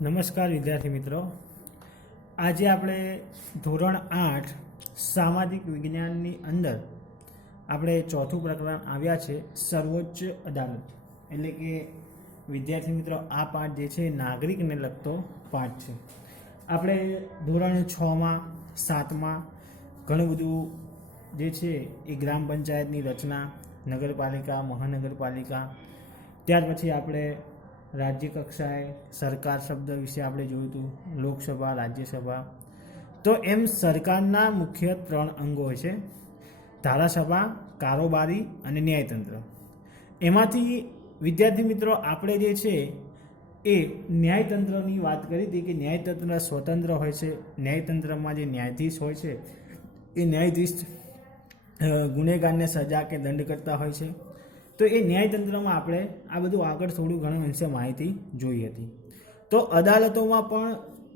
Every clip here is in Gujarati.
નમસ્કાર વિદ્યાર્થી મિત્રો, આજે આપણે ધોરણ 8 સામાજિક વિજ્ઞાનની અંદર આપણે ચોથું પ્રકરણ આવ્યા છે સર્વોચ્ચ અદાલત. એટલે કે વિદ્યાર્થી મિત્રો, આ પાઠ જે છે નાગરિકને લગતો પાઠ છે. આપણે ધોરણ 6માં 7માં ઘણું બધું જે છે એ ગ્રામ પંચાયતની રચના, નગરપાલિકા, મહાનગરપાલિકા, ત્યાર પછી આપણે રાજ્ય કક્ષાએ સરકાર શબ્દ વિશે આપણે જોયું હતું, લોકસભા, રાજ્યસભા. તો એમ સરકારના મુખ્ય 3 અંગો હોય છે: ધારાસભા, કારોબારી અને ન્યાયતંત્ર. એમાંથી વિદ્યાર્થી મિત્રો આપણે જે છે એ ન્યાયતંત્રની વાત કરી હતી કે ન્યાયતંત્ર સ્વતંત્ર હોય છે. ન્યાયતંત્રમાં જે ન્યાયાધીશ હોય છે એ ન્યાયાધીશ ગુનેગારને સજા કે દંડ કરતા હોય છે. તો એ ન્યાયતંત્રમાં આપણે આ બધું આગળ થોડું ઘણું અંશે માહિતી જોઈ હતી. તો અદાલતોમાં પણ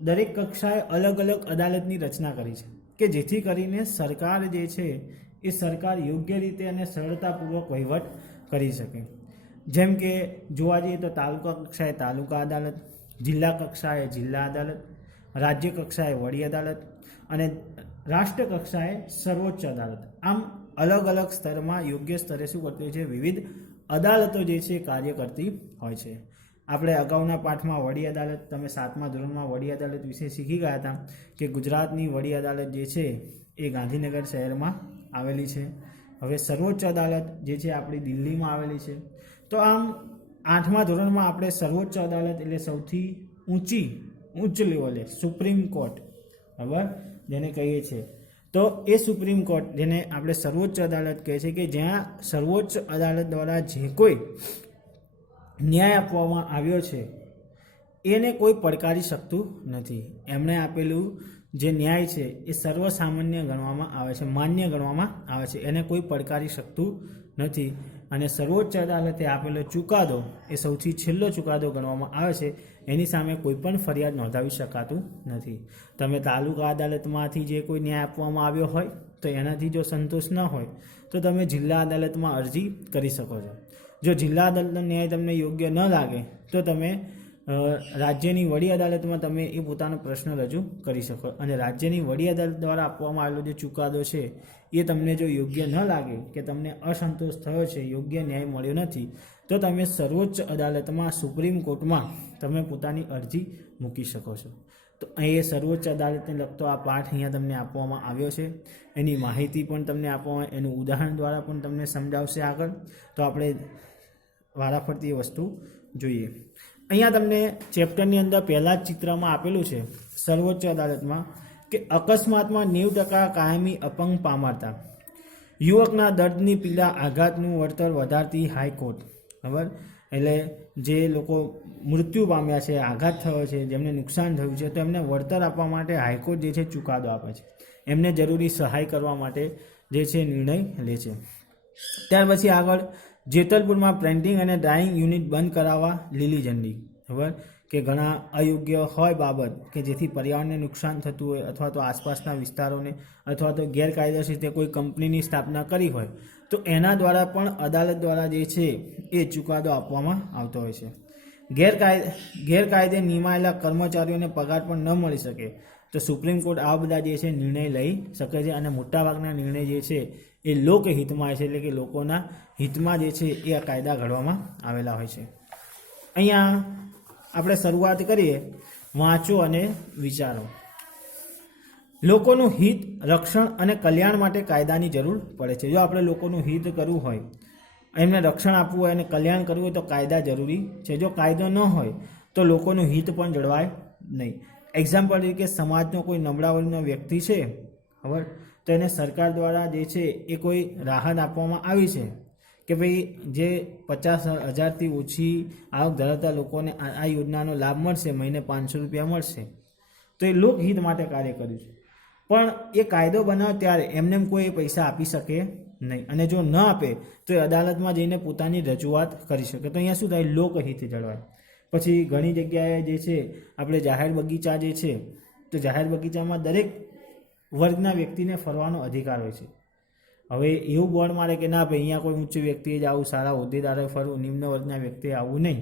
દરેક કક્ષાએ અલગ અલગ અદાલતની રચના કરી છે કે જેથી કરીને સરકાર જે છે એ સરકાર યોગ્ય રીતે અને સરળતાપૂર્વક વહીવટ કરી શકે. જેમ કે જોવા જઈએ તો તાલુકા કક્ષાએ તાલુકા અદાલત, જિલ્લા કક્ષાએ જિલ્લા અદાલત, રાજ્ય કક્ષાએ વડી અદાલત અને રાષ્ટ્ર કક્ષાએ સર્વોચ્ચ અદાલત. આમ અલગ અલગ સ્તરમાં યોગ્ય સ્તરે શું કરતી હોય છે, વિવિધ અદાલતો જે છે કાર્ય કરતી હોય છે. આપણે અગાઉના પાઠમાં વડી અદાલત, તમે 7મા ધોરણમાં વડી અદાલત વિશે શીખી ગયા હતા કે ગુજરાતની વડી અદાલત જે છે એ ગાંધીનગર શહેરમાં આવેલી છે. હવે સર્વોચ્ચ અદાલત જે છે આપણી દિલ્હીમાં આવેલી છે. તો આમ 8મા ધોરણમાં આપણે સર્વોચ્ચ અદાલત એટલે સૌથી ઉચ્ચ લેવલે સુપ્રીમ કોર્ટ, બરાબર, જેને કહીએ છીએ. તો એ સુપ્રીમ કોર્ટ, જેને આપણે સર્વોચ્ચ અદાલત કહે છે, કે જ્યાં સર્વોચ્ચ અદાલત દ્વારા જે કોઈ ન્યાય આપવામાં આવ્યો છે એને કોઈ પડકારી શકતું નથી. એમણે આપેલું જે ન્યાય છે એ સર્વસામાન્ય ગણવામાં આવે છે, માન્ય ગણવામાં આવે છે, એને કોઈ પડકારી શકતું નથી. અને સર્વોચ્ચ અદાલતે આપેલો ચુકાદો એ સૌથી છેલ્લો ચુકાદો ગણવામાં આવે છે. એની સામે કોઈ પણ ફરિયાદ નોંધાવી શકાતું નથી. તમે તાલુકા અદાલતમાંથી જે કોઈ ન્યાય આપવામાં આવ્યો હોય તો એનાથી જો સંતોષ ન હોય તો તમે જિલ્લા અદાલતમાં અરજી કરી શકો છો. જો જિલ્લા અદાલતનો ન્યાય તમને યોગ્ય ન લાગે તો તમે રાજ્યની વડી અદાલતમાં તમે એ પોતાનો પ્રશ્ન રજૂ કરી શકો. અને રાજ્યની વડી અદાલત દ્વારા આપવામાં આવેલો જે ચુકાદો છે એ તમને જો યોગ્ય ન લાગે કે તમને અસંતોષ થયો છે, યોગ્ય ન્યાય મળ્યો નથી, તો તમે સર્વોચ્ચ અદાલતમાં, સુપ્રીમ કોર્ટમાં તમે પોતાની અરજી મૂકી શકો છો. તો અહીં સર્વોચ્ચ અદાલતને લગતો આ પાઠ અહીંયા તમને આપવામાં આવ્યો છે. એની માહિતી પણ તમને આપવામાં, એનું ઉદાહરણ દ્વારા પણ તમને સમજાવશે આગળ. તો આપણે વારાફરતી એ વસ્તુ જોઈએ. અહીંયા તમને ચેપ્ટરની અંદર પહેલાં જ ચિત્રમાં આપેલું છે સર્વોચ્ચ અદાલતમાં કે અકસ્માતમાં 90% કાયમી અપંગ પામતા, યુવકના દર્દની પીડા, આઘાતનું વળતર વધારતી હાઈકોર્ટ. બરાબર, એટલે જે લોકો મૃત્યુ પામ્યા છે, આઘાત થયો છે, જેમને નુકસાન થયું છે, તો એમને વળતર આપવા માટે હાઈકોર્ટ જે છે ચુકાદો આપે છે. એમને જરૂરી સહાય કરવા માટે જે છે નિર્ણય લે છે. ત્યાર પછી આગળ જેતલપુરમાં પ્રિન્ટિંગ અને ડ્રાઇંગ યુનિટ બંધ કરાવવા લીલી ઝંડી. બરાબર, કે ઘણા અયોગ્ય હોય બાબત કે જેથી પર્યાવરણને નુકસાન થતું હોય, અથવા તો આસપાસના વિસ્તારોને, અથવા તો ગેરકાયદેસર રીતે કોઈ કંપનીની સ્થાપના કરી હોય તો એના દ્વારા પણ અદાલત દ્વારા જે છે એ ચુકાદો આપવામાં આવતો હોય છે. ગેરકાયદે નિમાયેલા કર્મચારીઓને પગાર પણ ન મળી શકે તો સુપ્રીમ કોર્ટ આવા બધા જે છે નિર્ણય લઈ શકે છે. અને મોટાભાગના નિર્ણય જે છે એ લોકહિતમાં છે, એટલે કે લોકોના હિતમાં જે છે એ આ કાયદા ઘડવામાં આવેલા હોય છે. અહીંયા આપણે શરૂઆત કરીએ, વાંચો અને વિચારો. લોકોનું હિત, રક્ષણ અને કલ્યાણ માટે કાયદાની જરૂર પડે છે. જો આપણે લોકોનું હિત કરવું હોય, એમને રક્ષણ આપવું હોય અને કલ્યાણ કરવું હોય તો કાયદા જરૂરી છે. જો કાયદો ન હોય તો લોકોનું હિત પણ જળવાય નહીં. એક્ઝામ્પલ તરીકે સમાજનો કોઈ નબળા વર્ગનો વ્યક્તિ છે, ખબર, તો એને સરકાર દ્વારા જે છે એ કોઈ રાહત આપવામાં આવી છે કે ભાઈ જે 50,000થી ઓછી આવક ધરાવતા લોકોને આ યોજનાનો લાભ મળશે, મહિને 500 રૂપિયા મળશે. તો એ લોકહિત માટે કાર્ય કર્યું છે. પણ એ કાયદો બનાવે ત્યારે એમને કોઈ પૈસા આપી શકે નહીં. અને જો ન આપે તો એ અદાલતમાં જઈને પોતાની રજૂઆત કરી શકે. તો અહીંયા શું થાય, લોકહિત જળવાય. પછી ઘણી જગ્યાએ જે છે આપણે જાહેર બગીચા જે છે, તો જાહેર બગીચામાં દરેક વર્ગના વ્યક્તિને ફરવાનો અધિકાર હોય છે. હવે એવું બોર્ડ મારે કે ના ભાઈ અહીંયા કોઈ ઉચ્ચ વ્યક્તિએ જ આવું, સારા હોદ્દેદારોએ ફરવું, નિમ્ન વર્ગના વ્યક્તિએ આવવું નહીં,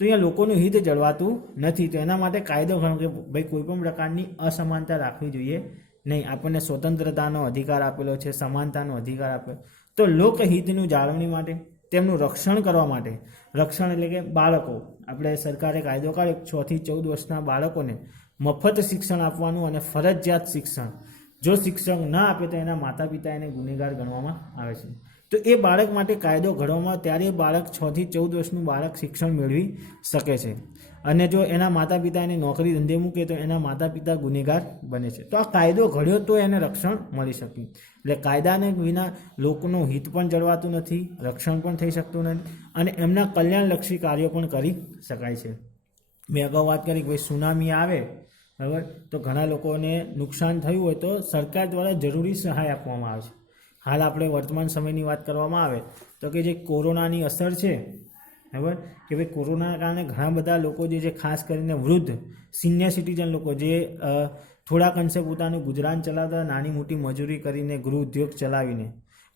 તો અહીંયા લોકોનું હિત જળવાતું નથી. તો એના માટે કાયદો ઘણો કે ભાઈ કોઈ પણ પ્રકારની અસમાનતા રાખવી જોઈએ નહીં. આપણને સ્વતંત્રતાનો અધિકાર આપેલો છે, સમાનતાનો અધિકાર આપેલો. તો લોકહિતનું જાળવણી માટે, તેમનું રક્ષણ કરવા માટે, રક્ષણ એટલે કે બાળકો, આપણે સરકારે કાયદો કાઢ્યો 6 થી 14 વર્ષના બાળકોને મફત શિક્ષણ આપવાનું અને ફરજિયાત શિક્ષણ. જો શિક્ષણ ના આપે તો એના માતા પિતા એને ગુનેગાર ગણવામાં આવે છે. તો એ બાળક માટે કાયદો ઘડવામાં ત્યારે એ બાળક 6 થી 14 વર્ષનું બાળક શિક્ષણ મેળવી શકે છે. અને જો એના માતા પિતા એને નોકરી ધંધે મૂકે તો એના માતા પિતા ગુનેગાર બને છે. તો આ કાયદો ઘડ્યો તો એને રક્ષણ મળી શકે. એટલે કાયદાને વિના લોકોનું હિત પણ જળવાતું નથી, રક્ષણ પણ થઈ શકતું નથી અને એમના કલ્યાણલક્ષી કાર્યો પણ કરી શકાય છે. મેં અગાઉ વાત કરી કે ભાઈ સુનામી આવે, બરાબર, તો ઘણા લોકોને નુકસાન થયું હોય તો સરકાર દ્વારા જરૂરી સહાય આપવામાં આવે છે. હાલ આપણે વર્તમાન સમયની વાત કરવામાં આવે તો કે જે કોરોનાની અસર છે, બરાબર, કે ભાઈ કોરોનાના કારણે ઘણા બધા લોકો જે ખાસ કરીને વૃદ્ધ સિનિયર સિટીઝન લોકો જે થોડાક અંશે પોતાનું ગુજરાન ચલાવતા, નાની મોટી મજૂરી કરીને, ગૃહ ઉદ્યોગ ચલાવીને,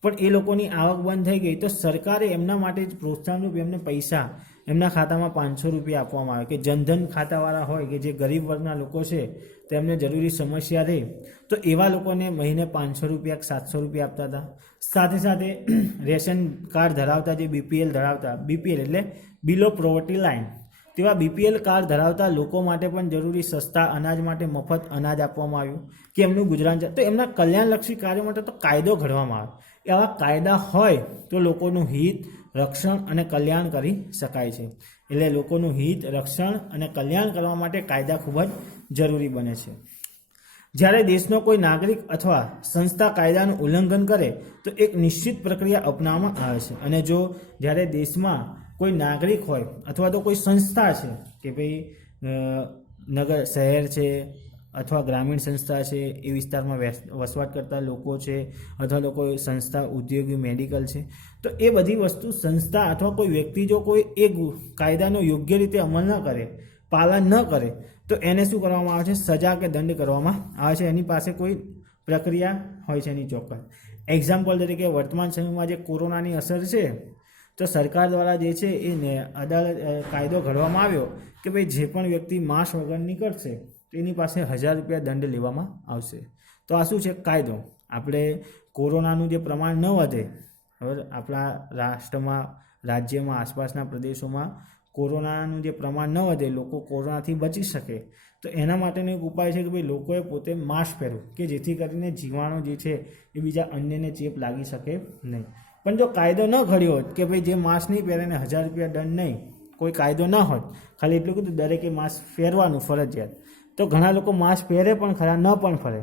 પણ એ લોકોની આવક બંધ થઈ ગઈ તો સરકારે એમના માટે જ પ્રોત્સાહનરૂપ એમને પૈસા એમના ખાતામાં 500 રૂપિયા આપવામાં આવે. કે જનધન ખાતાવાળા હોય કે જે ગરીબ વર્ગના લોકો છે તેમને જરૂરી સમસ્યા રહે તો એવા લોકોને મહિને 500 રૂપિયા 700 રૂપિયા આપતા હતા. સાથે સાથે રેશન કાર્ડ ધરાવતા, જે બીપીએલ ધરાવતા, બીપીએલ એટલે બિલો પોવર્ટી લાઇન, તેવા બીપીએલ કાર્ડ ધરાવતા લોકો માટે પણ જરૂરી સસ્તા અનાજ માટે મફત અનાજ આપવામાં આવ્યું કે એમનું ગુજરાન. તો એમના કલ્યાણલક્ષી કાર્યો માટે તો કાયદો ઘડવામાં આવે. આવા કાયદા હોય તો લોકોનું હિત, રક્ષણ અને કલ્યાણ કરી શકાય છે. એટલે લોકોનું હિત, રક્ષણ અને કલ્યાણ કરવા માટે કાયદા ખૂબ જ જરૂરી બને છે. જ્યારે દેશનો કોઈ નાગરિક અથવા સંસ્થા કાયદાનું ઉલ્લંઘન કરે તો એક નિશ્ચિત પ્રક્રિયા અપનાવવામાં આવે છે. અને જો જ્યારે દેશમાં કોઈ નાગરિક હોય અથવા તો કોઈ સંસ્થા છે કે ભાઈ નગર, શહેર છે અથવા ગ્રામીણ સંસ્થા છે, એ વિસ્તારમાં વસવાટ કરતા લોકો છે અથવા તો કોઈ સંસ્થા, ઉદ્યોગી, મેડિકલ છે, તો એ બધી વસ્તુ સંસ્થા અથવા કોઈ વ્યક્તિ જો કોઈ એક કાયદાનો યોગ્ય રીતે અમલ ન કરે, પાલન ન કરે તો એને શું કરવામાં આવે છે? સજા કે દંડ કરવામાં આવે છે. એની પાસે કોઈ પ્રક્રિયા હોય છે એની ચોક્કસ. એક્ઝામ્પલ તરીકે વર્તમાન સમયમાં જે કોરોનાની અસર છે તો સરકાર દ્વારા જે છે એ અદાલત કાયદો ઘડવામાં આવ્યો કે ભાઈ જે પણ વ્યક્તિ માસ્ક વગર નીકળશે એની પાસે 1000 રૂપિયા દંડ લેવામાં આવશે. તો આ શું છે? કાયદો. આપણે કોરોનાનું જે પ્રમાણ ન વધે, હવે આપણા રાષ્ટ્રમાં, રાજ્યમાં, આસપાસના પ્રદેશોમાં કોરોનાનું જે પ્રમાણ ન વધે, લોકો કોરોનાથી બચી શકે, તો એના માટેનો એક ઉપાય છે કે ભાઈ લોકોએ પોતે માસ્ક પહેરવું કે જેથી કરીને જીવાણુ જે છે એ બીજા અન્યને ચેપ લાગી શકે નહીં. પણ જો કાયદો ન ઘડ્યો હોત કે ભાઈ જે માસ્ક નહીં પહેરે એને 1000 રૂપિયા દંડ નહીં, કોઈ કાયદો ન હોત, ખાલી એટલું કીધું દરેકે માસ્ક પહેરવાનું ફરજિયાત, તો ઘણા લોકો માસ્ક પહેરે પણ ખરા, ન પણ ફરે.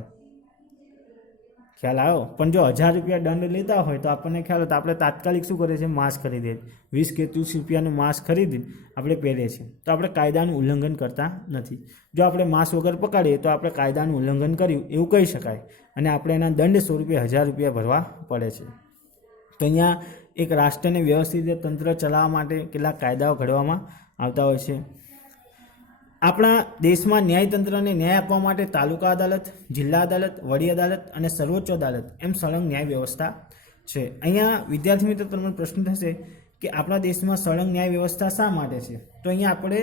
ખ્યાલ આવ્યો? પણ જો 1000 રૂપિયા દંડ લેતા હોય તો આપણને ખ્યાલ હોય તો આપણે તાત્કાલિક શું કરીએ છીએ? માસ્ક ખરીદીએ. 20 કે 30 રૂપિયાનું માસ્ક ખરીદી આપણે પહેરીએ છીએ. તો આપણે કાયદાનું ઉલ્લંઘન કરતા નથી. જો આપણે માસ્ક વગર પકડીએ તો આપણે કાયદાનું ઉલ્લંઘન કર્યું એવું કહી શકાય અને આપણે એના દંડ સ્વરૂપે 1000 રૂપિયા ભરવા પડે છે. તો અહીંયા એક રાષ્ટ્રને વ્યવસ્થિત રીતે તંત્ર ચલાવવા માટે કેટલાક કાયદાઓ ઘડવામાં આવતા હોય છે. આપણા દેશમાં ન્યાયતંત્રને ન્યાય આપવા માટે તાલુકા અદાલત, જિલ્લા અદાલત, વડી અદાલત અને સર્વોચ્ચ અદાલત એમ સળંગ ન્યાય વ્યવસ્થા છે. અહીંયા વિદ્યાર્થી મિત્રો તમને પ્રશ્ન થશે કે આપણા દેશમાં સળંગ ન્યાય વ્યવસ્થા શા માટે છે? તો અહીંયા આપણે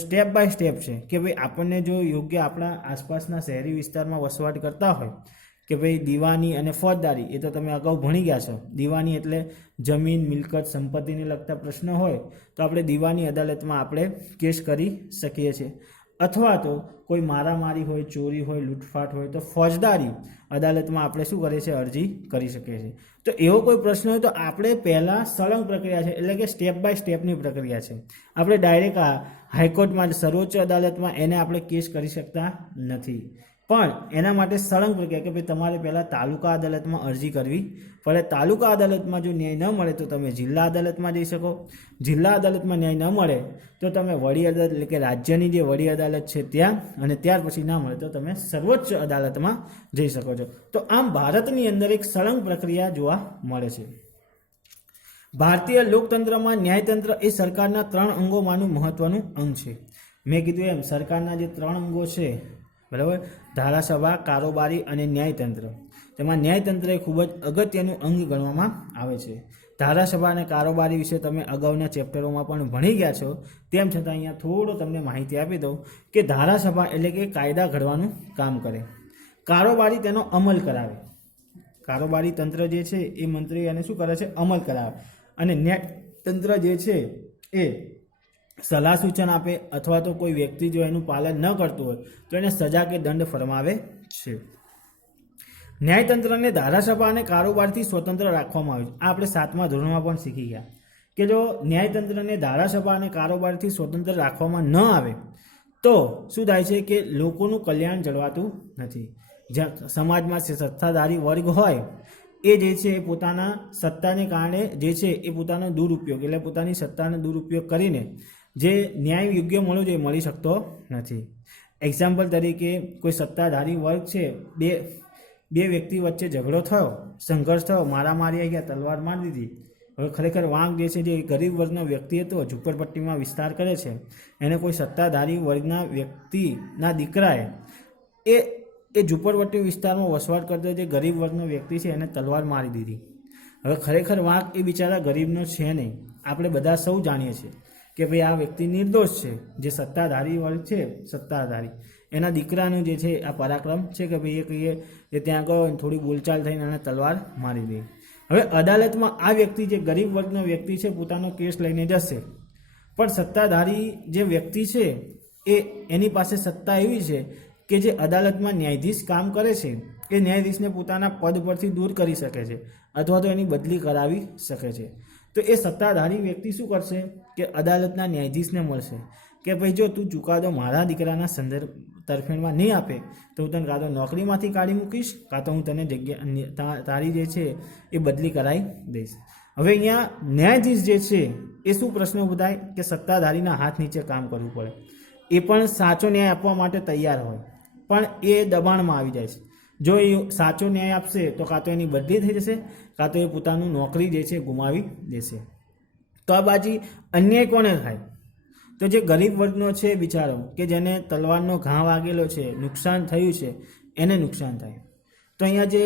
સ્ટેપ બાય સ્ટેપ છે કે ભાઈ આપણને જો યોગ્ય આપણા આસપાસના શહેરી વિસ્તારમાં વસવાટ કરતા હોય કે ભાઈ દીવાની અને ફોજદારી, એ તો તમે અગાઉ ભણી ગયા છો. દીવાની એટલે જમીન, મિલકત, સંપત્તિને લગતા પ્રશ્નો હોય તો આપણે દીવાની અદાલતમાં આપણે કેસ કરી શકીએ છીએ. અથવા તો કોઈ મારામારી હોય, ચોરી હોય, લૂંટફાટ હોય તો ફોજદારી અદાલતમાં આપણે શું કરીએ છીએ? અરજી કરી શકીએ છીએ. તો એવો કોઈ પ્રશ્ન હોય તો આપણે પહેલાં સળંગ પ્રક્રિયા છે, એટલે કે સ્ટેપ બાય સ્ટેપની પ્રક્રિયા છે. આપણે ડાયરેક્ટ હાઈકોર્ટમાં, સર્વોચ્ચ અદાલતમાં એને આપણે કેસ કરી શકતા નથી. પણ એના માટે સળંગ પ્રક્રિયા કે ભાઈ તમારે પહેલાં તાલુકા અદાલતમાં અરજી કરવી પડે. તાલુકા અદાલતમાં જો ન્યાય ન મળે તો તમે જિલ્લા અદાલતમાં જઈ શકો. જિલ્લા અદાલતમાં ન્યાય ન મળે તો તમે વડી અદાલત એટલે કે રાજ્યની જે વડી અદાલત છે ત્યાં, અને ત્યાર પછી ના મળે તો તમે સર્વોચ્ચ અદાલતમાં જઈ શકો છો. તો આમ ભારતની અંદર એક સળંગ પ્રક્રિયા જોવા મળે છે. ભારતીય લોકતંત્રમાં ન્યાયતંત્ર એ સરકારના 3 અંગોમાંનું મહત્વનું અંગ છે. મેં કીધું એમ સરકારના જે 3 અંગો છે, બરાબર, ધારાસભા, કારોબારી અને ન્યાયતંત્ર, તેમાં ન્યાયતંત્ર એ ખૂબ જ અગત્યનું અંગ ગણવામાં આવે છે. ધારાસભા અને કારોબારી વિશે તમે અગાઉના ચેપ્ટરોમાં પણ ભણી ગયા છો, તેમ છતાં અહીંયા થોડો તમને માહિતી આપી દઉં કે ધારાસભા એટલે કે કાયદા ઘડવાનું કામ કરે, કારોબારી તેનો અમલ કરાવે. કારોબારી તંત્ર જે છે એ મંત્રી અને શું કરે છે, અમલ કરાવે, અને ન્યાય તંત્ર જે છે એ સલાહ સૂચન આપે, અથવા તો કોઈ વ્યક્તિ જો એનું પાલન ન કરતું હોય તો એને સજા કે દંડ ફરમાવે છે. ન્યાયતંત્રને ધારાસભા અને કારોબારથી સ્વતંત્ર રાખવામાં આવે છે. આ આપણે 7મા ધોરણમાં પણ શીખી ગયા કે જો ન્યાયતંત્રને ધારાસભા અને કારોબારથી સ્વતંત્ર રાખવામાં ન આવે તો શું થાય છે કે લોકોનું કલ્યાણ જળવાતું નથી. જ્યાં સમાજમાં સત્તાધારી વર્ગ હોય એ જે છે એ પોતાના સત્તાને કારણે જે છે એ પોતાનો દુરુપયોગ એટલે પોતાની સત્તાનો દુરુપયોગ કરીને જે ન્યાય યોગ્ય મળવો જોઈએ મળી શકતો નથી. એક્ઝામ્પલ તરીકે કોઈ સત્તાધારી વર્ગ છે, બે વ્યક્તિ વચ્ચે ઝઘડો થયો, સંઘર્ષ થયો, મારામારી આવી ગયા, તલવાર મારી દીધી. હવે ખરેખર વાંક જે છે જે ગરીબ વર્ગનો વ્યક્તિ હતો, ઝૂંપડપટ્ટીમાં વિસ્તાર કરે છે, એને કોઈ સત્તાધારી વર્ગના વ્યક્તિના દીકરાએ એ ઝૂંપડપટ્ટી વિસ્તારમાં વસવાટ કરતો જે ગરીબ વર્ગનો વ્યક્તિ છે એને તલવાર મારી દીધી. હવે ખરેખર વાંક એ બિચારા ગરીબનો છે નહીં. આપણે બધા સૌ જાણીએ છીએ કે ભાઈ આ વ્યક્તિ નિર્દોષ છે. જે સત્તાધારી વર્ગ છે, સત્તાધારી એના દીકરાનું જે છે આ પરાક્રમ છે કે ભાઈ એ કહીએ કે ત્યાં ગયો થોડી બોલચાલ થઈને એને તલવાર મારી દે. હવે અદાલતમાં આ વ્યક્તિ જે ગરીબ વર્ગનો વ્યક્તિ છે પોતાનો કેસ લઈને જશે, પણ સત્તાધારી જે વ્યક્તિ છે એની પાસે સત્તા એવી છે કે જે અદાલતમાં ન્યાયાધીશ કામ કરે છે એ ન્યાયાધીશને પોતાના પદ પરથી દૂર કરી શકે છે અથવા તો એની બદલી કરાવી શકે છે. તો એ સત્તાધારી વ્યક્તિ શું કરશે કે અદાલતના ન્યાયાધીશને મળશે કે ભાઈ જો તું ચુકાદો મારા દીકરાના સંદર્ભ તરફેણમાં નહીં આપે તો હું તને કાં તો નોકરીમાંથી કાઢી મૂકીશ, કાં તો હું તને જગ્યા તારી જે છે એ બદલી કરાવી દઈશ. હવે અહીંયા ન્યાયાધીશ જે છે એ શું પ્રશ્ન ઊભો થાય કે સત્તાધારીના હાથ નીચે કામ કરવું પડે. એ પણ સાચો ન્યાય આપવા માટે તૈયાર હોય, પણ એ દબાણમાં આવી જાય છે. જો એ સાચો ન્યાય આપશે તો કાં તો એની બદલી થઈ જશે, કાં તો એ પોતાનું નોકરી જે છે ગુમાવી દેશે. તો આ બાજુ અન્યાય કોને થાય? તો જે ગરીબ વર્ગનો છે બિચારો કે જેને તલવારનો ઘા વાગેલો છે, નુકસાન થયું છે, એને નુકસાન થાય. તો અહીંયા જે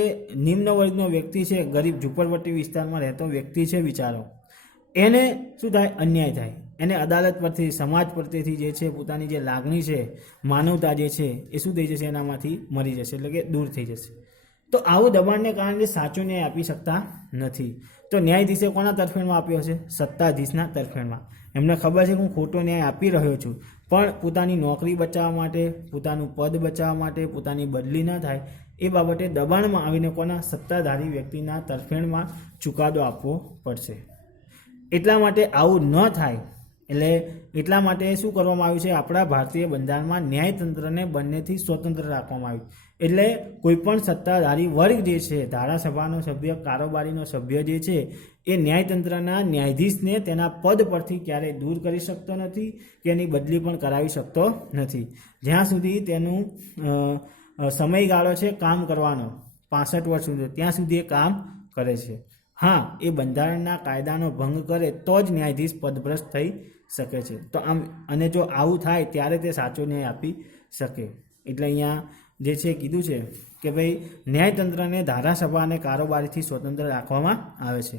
નિમ્ન વર્ગનો વ્યક્તિ છે, ગરીબ ઝૂંપડપટ્ટી વિસ્તારમાં રહેતો વ્યક્તિ છે બિચારો, એને શું થાય? અન્યાય થાય. એને અદાલત પરથી, સમાજ પ્રત્યેથી જે છે પોતાની જે લાગણી છે, માનવતા જે છે એ શું થઈ જશે? એનામાંથી મરી જશે, એટલે કે દૂર થઈ જશે. તો આવું દબાણને કારણે સાચો ન્યાય આપી શકતા નથી. તો ન્યાયાધીશે કોના તરફેણમાં આપ્યો હશે? સત્તાધીશના તરફેણમાં. એમને ખબર છે કે હું ખોટો ન્યાય આપી રહ્યો છું, પણ પોતાની નોકરી બચાવવા માટે, પોતાનું પદ બચાવવા માટે, પોતાની બદલી ન થાય એ બાબતે દબાણમાં આવીને કોના? સત્તાધારી વ્યક્તિના તરફેણમાં ચુકાદો આપવો પડશે. એટલા માટે આવું ન થાય એટલે એટલા માટે શું કરવામાં આવ્યું છે? આપણા ભારતીય બંધારણમાં ન્યાયતંત્રને બંનેથી સ્વતંત્ર રાખવામાં આવ્યું. એટલે કોઈપણ સત્તાધારી વર્ગ જે છે, ધારાસભાનો સભ્ય, કારોબારીનો સભ્ય જે છે એ ન્યાયતંત્રના ન્યાયાધીશને તેના પદ પરથી ક્યારેય દૂર કરી શકતો નથી કે એની બદલી પણ કરાવી શકતો નથી, જ્યાં સુધી તેનું સમયગાળો છે કામ કરવાનો 65 વર્ષ સુધી, ત્યાં સુધી એ કામ કરે છે. હા, એ બંધારણના કાયદાનો ભંગ કરે તો જ ન્યાયાધીશ પદભ્રષ્ટ થઈ શકે છે. તો આમ અને જો આવું થાય ત્યારે તે સાચો ન્યાય આપી શકે. એટલે અહીંયા જે છે કીધું છે કે ભાઈ ન્યાયતંત્રને ધારાસભા અને કારોબારીથી સ્વતંત્ર રાખવામાં આવે છે.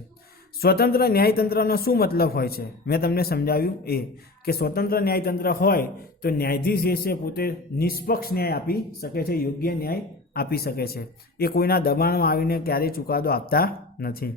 સ્વતંત્ર ન્યાયતંત્રનો શું મતલબ હોય છે? મેં તમને સમજાવ્યું એ કે સ્વતંત્ર ન્યાયતંત્ર હોય તો ન્યાયાધીશ જે છે પોતે નિષ્પક્ષ ન્યાય આપી શકે છે, યોગ્ય ન્યાય આપી શકે છે. એ કોઈના દબાણમાં આવીને ક્યારેય ચુકાદો આપતા નથી.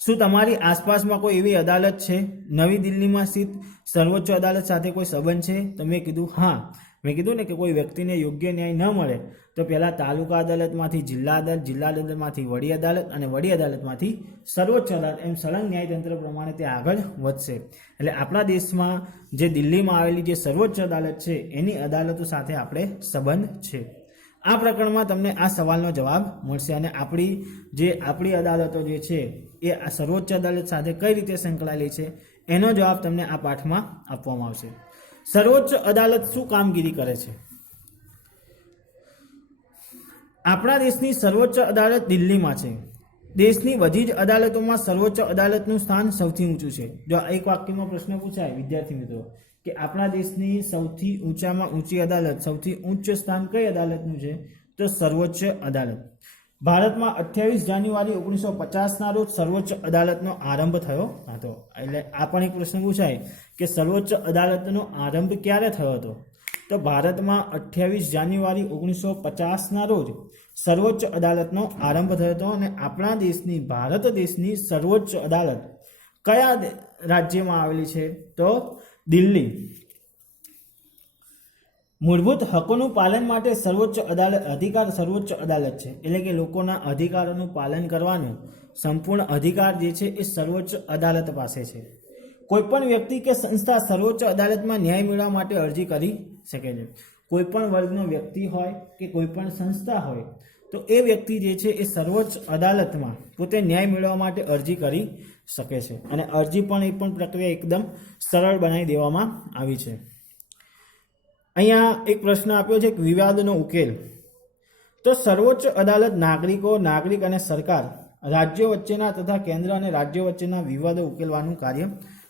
શું તમારી આસપાસમાં કોઈ એવી અદાલત છે? નવી દિલ્હીમાં સ્થિત સર્વોચ્ચ અદાલત સાથે કોઈ સંબંધ છે? તો મેં કીધું હા. મેં કીધું ને કે કોઈ વ્યક્તિને યોગ્ય ન્યાય ન મળે તો પહેલાં તાલુકા અદાલતમાંથી જિલ્લા અદાલત, જિલ્લા અદાલતમાંથી વડી અદાલત અને વડી અદાલતમાંથી સર્વોચ્ચ અદાલત, એમ સળંગ ન્યાયતંત્ર પ્રમાણે તે આગળ વધશે. એટલે આપણા દેશમાં જે દિલ્હીમાં આવેલી જે સર્વોચ્ચ અદાલત છે એની અદાલતો સાથે આપણે સંબંધ છે. આ પ્રકરણમાં તમને આ સવાલનો જવાબ મળશે અને આપણી અદાલતો જે છે એ આ સર્વોચ્ચ અદાલત સાથે કઈ રીતે સંકળાયેલી છે એનો જવાબ તમને આ પાઠમાં આપવામાં આવશે. સર્વોચ્ચ અદાલત શું કામગીરી કરે છે? આપણા દેશની સર્વોચ્ચ અદાલત દિલ્હીમાં છે. દેશની બધી જ અદાલતોમાં સર્વોચ્ચ અદાલતનું સ્થાન સૌથી ઊંચું છે. જો એક વાક્યમાં પ્રશ્ન પૂછાય વિદ્યાર્થી મિત્રો કે આપણા દેશની સૌથી ઊંચામાં ઊંચી અદાલત, સૌથી ઉચ્ચ સ્થાન કઈ અદાલતનું છે? તો સર્વોચ્ચ અદાલત. ભારતમાં 28 જાન્યુઆરી 1950ના રોજ સર્વોચ્ચ અદાલતનો આરંભ થયો હતો. એટલે આ પણ એક પ્રશ્ન પૂછાય કે સર્વોચ્ચ અદાલતનો આરંભ ક્યારે થયો હતો? તો ભારતમાં 28 જાન્યુઆરી 1950ના રોજ સર્વોચ્ચ અદાલતનો આરંભ થયો હતો. અને આપણા દેશની, ભારત દેશની સર્વોચ્ચ અદાલત કયા રાજ્યમાં આવેલી છે? તો દિલ્હી. મૂળભૂત હકોનું પાલન માટે સર્વોચ્ચ અદાલત છે. એટલે કે લોકોના અધિકારોનું પાલન કરવાનું સંપૂર્ણ અધિકાર જે છે એ સર્વોચ્ચ અદાલત પાસે છે. કોઈપણ વ્યક્તિ કે સંસ્થા સર્વોચ્ચ અદાલતમાં ન્યાય મેળવવા માટે અરજી કરી શકે છે. કોઈપણ વર્ગનો વ્યક્તિ હોય કે કોઈપણ સંસ્થા હોય તો એ વ્યક્તિ જે છે એ સર્વોચ્ચ અદાલતમાં પોતે ન્યાય મેળવવા માટે અરજી કરી શકે છે. અને અરજી પણ એ પણ પ્રક્રિયા એકદમ સરળ બનાવી દેવામાં આવી છે. અહીંયા એક પ્રશ્ન આપ્યો છે કે વિવાદનો ઉકેલ. તો સર્વોચ્ચ અદાલત નાગરિક અને સરકાર, રાજ્યો વચ્ચેના તથા કેન્દ્ર અને રાજ્યો વચ્ચેના વિવાદો ઉકેલવાનું કાર્ય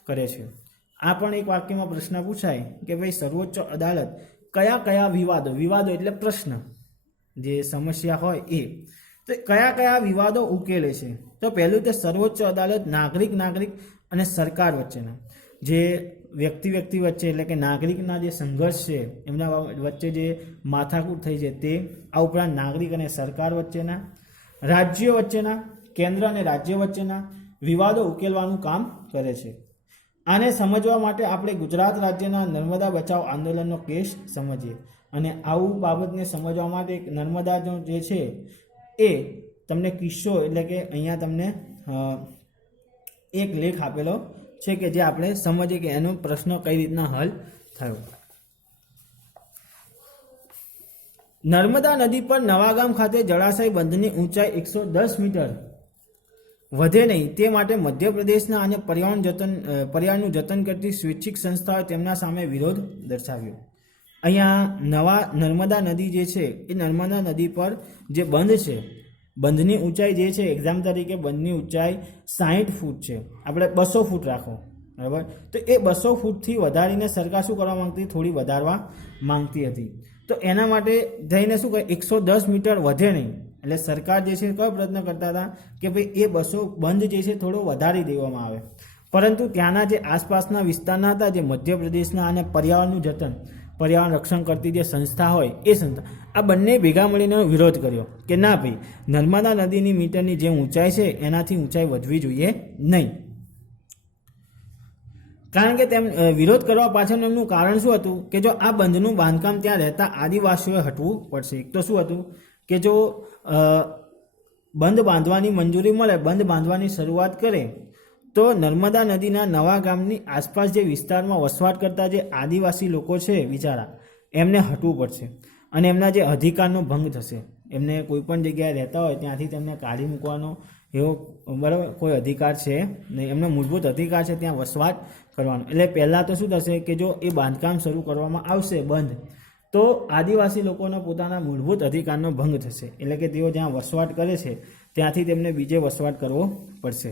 કરે છે. આ પણ એક વાક્યમાં પ્રશ્ન પૂછાય કે ભાઈ સર્વોચ્ચ અદાલત કયા વિવાદો એટલે પ્રશ્ન, જે સમસ્યા હોય એ, તો કયા વિવાદો ઉકેલે છે? તો પહેલું તે સર્વોચ્ચ અદાલત નાગરિક અને સરકાર વચ્ચેના, જે વ્યક્તિ વચ્ચે એટલે કે નાગરિકના જે સંઘર્ષ છે એમના વચ્ચે જે માથાકૂટ થઈ છે તે, આ ઉપરાંત નાગરિક અને સરકાર વચ્ચેના, રાજ્યો વચ્ચેના, કેન્દ્ર અને રાજ્ય વચ્ચેના વિવાદો ઉકેલવાનું કામ કરે છે. આને સમજવા માટે આપણે ગુજરાત રાજ્યના નર્મદા બચાવ આંદોલનનો કેસ સમજીએ. અને આવું બાબતને સમજવા માટે નર્મદાનો જે છે એ તમને કિસ્સો, એટલે કે અહીંયા તમને એક લેખ આપેલો છે કે જે આપણે સમજીએ કે એનો પ્રશ્ન કઈ રીતના હલ થયો. નર્મદા નદી પર નવાગામ ખાતે જળાશય બંધની ઊંચાઈ 110 મીટર વધે નહીં તે માટે મધ્યપ્રદેશના અને પર્યાવરણનું જતન કરતી સ્વૈચ્છિક સંસ્થાઓએ તેમના સામે વિરોધ દર્શાવ્યો. અહીંયા નર્મદા નદી જે છે એ નર્મદા નદી પર જે બંધ છે, બંધની ઊંચાઈ જે છે, એક્ઝામ તરીકે બંધની ઊંચાઈ 60 ફૂટ છે, આપણે 200 ફૂટ રાખો, બરાબર? તો એ 200 ફૂટથી વધારીને સરકાર શું કરવા માંગતી? થોડી વધારવા માંગતી હતી. તો એના માટે થઈને શું કહે, 110 મીટર વધે નહીં. એટલે સરકાર જે છે કયો પ્રયત્ન કરતા હતા કે ભાઈ એ 200 બંધ જે છે થોડો વધારી દેવામાં આવે. પરંતુ ત્યાંના જે આસપાસના વિસ્તારના હતા, જે મધ્યપ્રદેશના અને પર્યાવરણ રક્ષણ કરતી જે સંસ્થા હોય એ સંસ્થા, આ બંને ભેગા મળીને વિરોધ કર્યો કે ના ભાઈ, નર્મદા નદીની મીટરની જે ઊંચાઈ છે એનાથી ઊંચાઈ વધવી જોઈએ નહીં. કારણ કે તેમ વિરોધ કરવા પાછળનું એમનું કારણ શું હતું કે જો આ બંધનું બાંધકામ ત્યાં રહેતા આદિવાસીઓએ હટવું પડશે. એક તો શું હતું કે જો બંધ બાંધવાની મંજૂરી મળે, બંધ બાંધવાની શરૂઆત કરે, તો નર્મદા નદીના નવા ગામની આસપાસ જે વિસ્તારમાં વસવાટ કરતા જે આદિવાસી લોકો છે બિચારા, એમને હટવું પડશે અને એમના જે અધિકારનો ભંગ થશે. એમને કોઈ પણ જગ્યાએ રહેતા હોય ત્યાંથી તેમને કાઢી મૂકવાનો એવો બરાબર કોઈ અધિકાર છે નહીં. એમનો મૂળભૂત અધિકાર છે ત્યાં વસવાટ કરવાનો. એટલે પહેલાં તો શું થશે કે જો એ બાંધકામ શરૂ કરવામાં આવશે બંધ, તો આદિવાસી લોકોનો પોતાના મૂળભૂત અધિકારનો ભંગ થશે. એટલે કે તેઓ જ્યાં વસવાટ કરે છે ત્યાંથી તેમને બીજે વસવાટ કરવો પડશે.